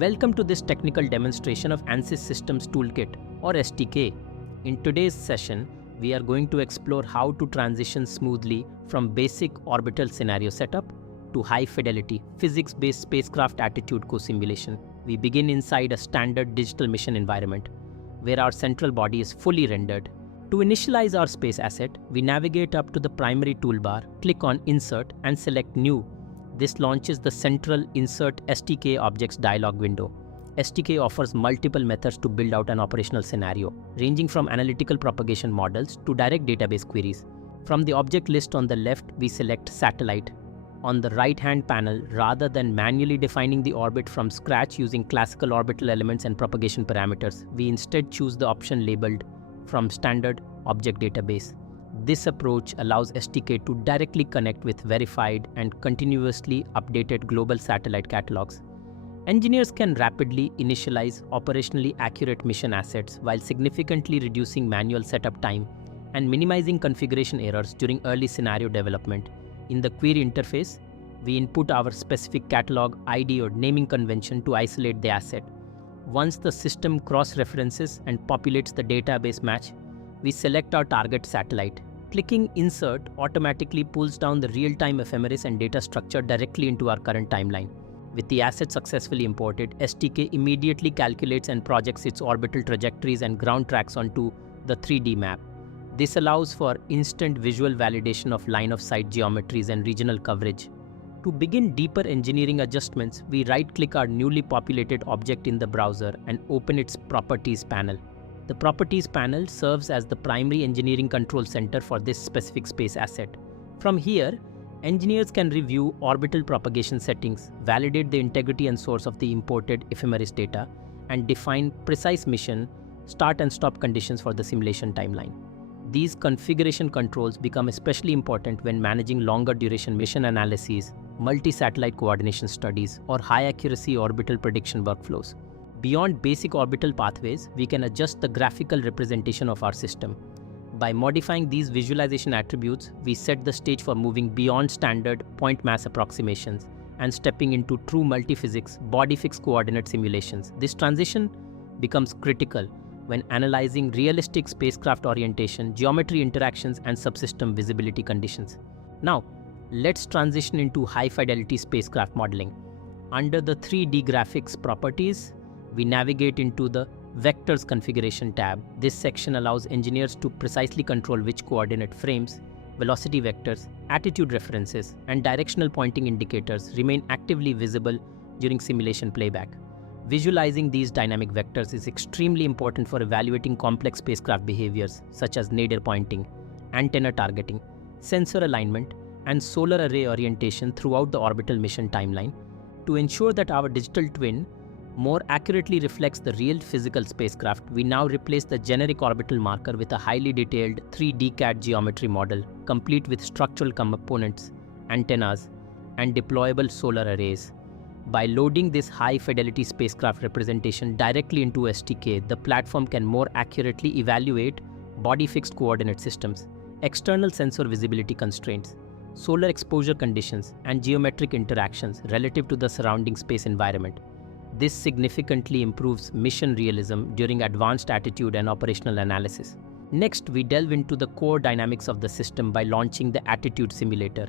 Welcome to this technical demonstration of Ansys Systems Toolkit or STK. In today's session, we are going to explore how to transition smoothly from basic orbital scenario setup to high-fidelity, physics-based spacecraft attitude co-simulation. We begin inside a standard digital mission environment, where our central body is fully rendered. To initialize our space asset, we navigate up to the primary toolbar, click on Insert and select New. This launches the central Insert STK Objects dialog window. STK offers multiple methods to build out an operational scenario, ranging from analytical propagation models to direct database queries. From the object list on the left, we select Satellite. On the right-hand panel, rather than manually defining the orbit from scratch using classical orbital elements and propagation parameters, we instead choose the option labeled From Standard Object Database. This approach allows STK to directly connect with verified and continuously updated global satellite catalogs. Engineers can rapidly initialize operationally accurate mission assets while significantly reducing manual setup time and minimizing configuration errors during early scenario development. In the query interface, we input our specific catalog ID or naming convention to isolate the asset. Once the system cross-references and populates the database match, we select our target satellite. Clicking Insert automatically pulls down the real-time ephemeris and data structure directly into our current timeline. With the asset successfully imported, STK immediately calculates and projects its orbital trajectories and ground tracks onto the 3D map. This allows for instant visual validation of line-of-sight geometries and regional coverage. To begin deeper engineering adjustments, we right-click our newly populated object in the browser and open its Properties panel. The Properties panel serves as the primary engineering control center for this specific space asset. From here, engineers can review orbital propagation settings, validate the integrity and source of the imported ephemeris data, and define precise mission, start and stop conditions for the simulation timeline. These configuration controls become especially important when managing longer duration mission analyses, multi-satellite coordination studies, or high-accuracy orbital prediction workflows. Beyond basic orbital pathways, we can adjust the graphical representation of our system. By modifying these visualization attributes, we set the stage for moving beyond standard point mass approximations and stepping into true multiphysics, body-fixed coordinate simulations. This transition becomes critical when analyzing realistic spacecraft orientation, geometry interactions, and subsystem visibility conditions. Now, let's transition into high-fidelity spacecraft modeling. Under the 3D graphics properties, we navigate into the Vectors Configuration tab. This section allows engineers to precisely control which coordinate frames, velocity vectors, attitude references, and directional pointing indicators remain actively visible during simulation playback. Visualizing these dynamic vectors is extremely important for evaluating complex spacecraft behaviors such as nadir pointing, antenna targeting, sensor alignment, and solar array orientation throughout the orbital mission timeline. To ensure that our digital twin more accurately reflects the real physical spacecraft, we now replace the generic orbital marker with a highly detailed 3D CAD geometry model, complete with structural components, antennas, and deployable solar arrays. By loading this high-fidelity spacecraft representation directly into STK, the platform can more accurately evaluate body-fixed coordinate systems, external sensor visibility constraints, solar exposure conditions, and geometric interactions relative to the surrounding space environment. This significantly improves mission realism during advanced attitude and operational analysis. Next, we delve into the core dynamics of the system by launching the Attitude Simulator.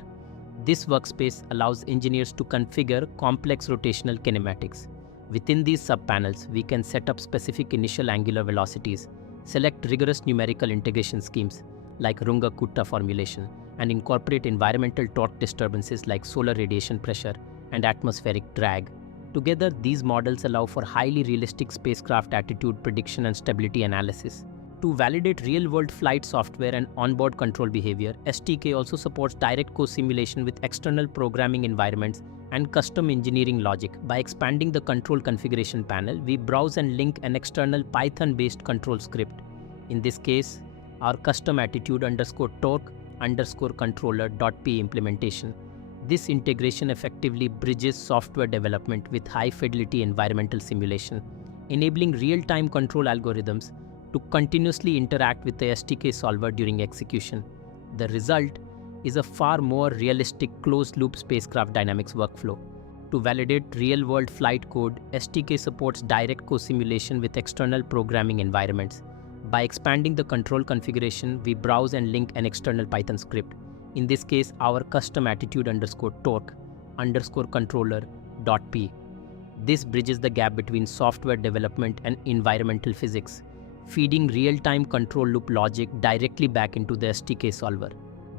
This workspace allows engineers to configure complex rotational kinematics. Within these subpanels, we can set up specific initial angular velocities, select rigorous numerical integration schemes like Runge-Kutta formulation, and incorporate environmental torque disturbances like solar radiation pressure and atmospheric drag. Together, these models allow for highly realistic spacecraft attitude prediction and stability analysis. To validate real-world flight software and onboard control behavior, STK also supports direct co-simulation with external programming environments and custom engineering logic. By expanding the control configuration panel, we browse and link an external Python-based control script. In this case, our custom attitude_torque_controller.p implementation. This integration effectively bridges software development with high-fidelity environmental simulation, enabling real-time control algorithms to continuously interact with the STK solver during execution. The result is a far more realistic closed-loop spacecraft dynamics workflow. To validate real-world flight code, STK supports direct co-simulation with external programming environments. By expanding the control configuration, we browse and link an external Python script. In this case, our custom attitude_torque_controller.p. This bridges the gap between software development and environmental physics, feeding real-time control loop logic directly back into the STK solver.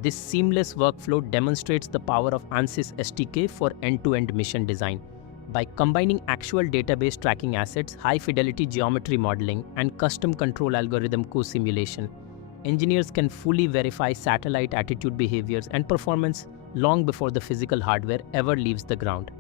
This seamless workflow demonstrates the power of Ansys STK for end-to-end mission design. By combining actual database tracking assets, high-fidelity geometry modeling, and custom control algorithm co-simulation, engineers can fully verify satellite attitude behaviors and performance long before the physical hardware ever leaves the ground.